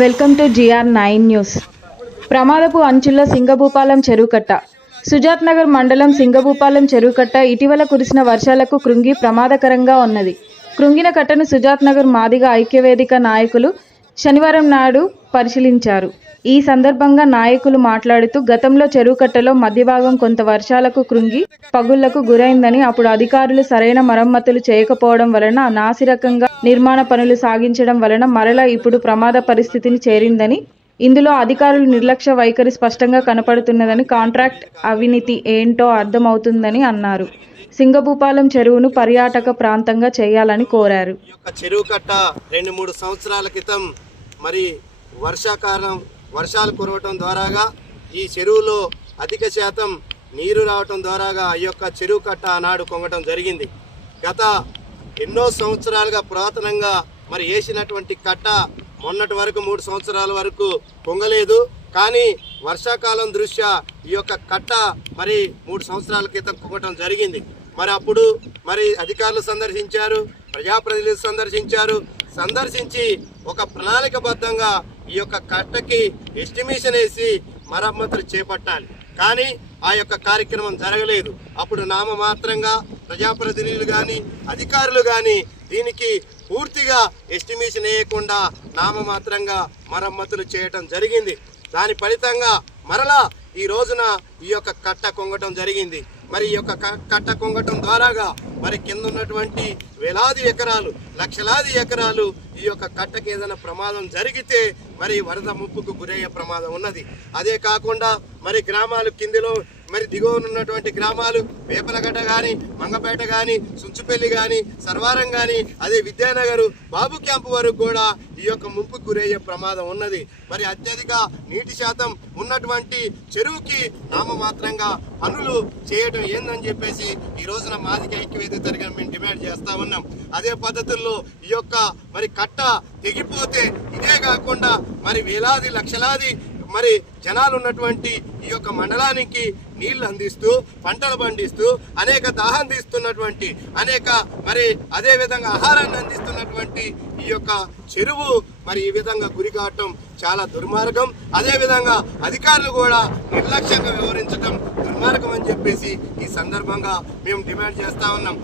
Welcome to GR9 news. ప్రమాదపు అంచుల్లో సింగభూపాలం చెరువుకట్ట. సుజాత్ నగర్ మండలం సింగభూపాలం చెరువుకట్ట ఇటీవల కురిసిన వర్షాలకు కృంగి ప్రమాదకరంగా ఉన్నది. కృంగిన కట్టను సుజాత్ నగర్ మాదిగ ఐక్యవేదిక నాయకులు శనివారం నాడు పరిశీలించారు. ఈ సందర్భంగా నాయకులు మాట్లాడుతూ గతంలో చెరువుకట్టలో మధ్యభాగం కొంత వర్షాలకు కృంగి పగుళ్లకు గురైందని, అప్పుడు అధికారులు సరైన మరమ్మతులు చేయకపోవడం వలన నాసిరకంగా నిర్మాణ పనులు సాగించడం వలన మరలా ఇప్పుడు ప్రమాద పరిస్థితిని చేరిందని, ఇందులో అధికారులు నిర్లక్ష్య వైఖరి స్పష్టంగా కనపడుతున్నదని, కాంట్రాక్ట్ అవినీతి ఏంటో అర్థమవుతుందని అన్నారు. సింగభూపాలం చెరువును పర్యాటక ప్రాంతంగా చేయాలని కోరారు. చెరువు కట్ట 2-3 సంవత్సరాల క్రితం మరి వర్షాలు కురవటం ద్వారాగా ఈ చెరువులో అధిక శాతం నీరు రావటం ద్వారాగా ఈ యొక్క చెరువు కట్ట ఆనాడు కొంగటం జరిగింది. గత ఎన్నో సంవత్సరాలుగా పురాతనంగా మరి వేసినటువంటి కట్ట మొన్నటి వరకు 3 సంవత్సరాల వరకు పొంగలేదు. కానీ వర్షాకాలం దృష్ట్యా ఈ యొక్క కట్ట మరి 3 సంవత్సరాల క్రితం పొంగటం జరిగింది. మరి అప్పుడు మరి అధికారులు సందర్శించారు, ప్రజాప్రతినిధులు సందర్శించి ఒక ప్రణాళికబద్ధంగా ఈ యొక్క కట్టకి ఎస్టిమేషన్ వేసి మరమ్మతులు చేపట్టాలి. కానీ ఆ యొక్క కార్యక్రమం జరగలేదు. అప్పుడు నామమాత్రంగా ప్రజాప్రతినిధులు కానీ అధికారులు కానీ దీనికి పూర్తిగా ఎస్టిమేషన్ వేయకుండా నామమాత్రంగా మరమ్మతులు చేయటం జరిగింది. దాని ఫలితంగా మరలా ఈ రోజున ఈ యొక్క కట్ట కొంగటం జరిగింది. మరి ఈ యొక్క కట్ట కొంగటం ద్వారాగా మరి కింద ఉన్నటువంటి వేలాది ఎకరాలు, లక్షలాది ఎకరాలు ఈ యొక్క కట్టకి ఏదైనా ప్రమాదం జరిగితే మరి వరద ముప్పుకు గురయ్యే ప్రమాదం ఉన్నది. అదే కాకుండా మరి గ్రామాలు కిందిలో మరి దిగువన ఉన్నటువంటి గ్రామాలు వేపలగడ్డ కానీ, మంగపేట కానీ, సుంచుపల్లి కానీ, సర్వారం కానీ, అదే విద్యానగర్ బాబు క్యాంపు వరకు కూడా ఈ యొక్క ముంపుకు గురయ్యే ప్రమాదం ఉన్నది. మరి అత్యధిక నీటి శాతం ఉన్నటువంటి చెరువుకి నామమాత్రంగా పనులు చేయడం ఏందని చెప్పేసి ఈ రోజున మాదిగ ఐక్యవేదిక తరగతి మేము డిమాండ్ చేస్తా ఉన్నాం. అదే పద్ధతుల్లో ఈ యొక్క మరి కట్ట తెగిపోతే ఇదే కాకుండా మరి వేలాది లక్షలాది మరి జనాలు ఉన్నటువంటి ఈ యొక్క మండలానికి నీళ్లు అందిస్తూ, పంటలు పండిస్తూ, అనేక దాహం తీస్తున్నటువంటి, అనేక మరి అదే విధంగా ఆహారాన్ని అందిస్తున్నటువంటి ఈ యొక్క చెరువు మరి ఈ విధంగా గురి కావటం చాలా దుర్మార్గం. అదేవిధంగా అధికారులు కూడా నిర్లక్ష్యంగా వ్యవహరించడం దుర్మార్గం అని చెప్పేసి ఈ సందర్భంగా మేము డిమాండ్ చేస్తా ఉన్నాం.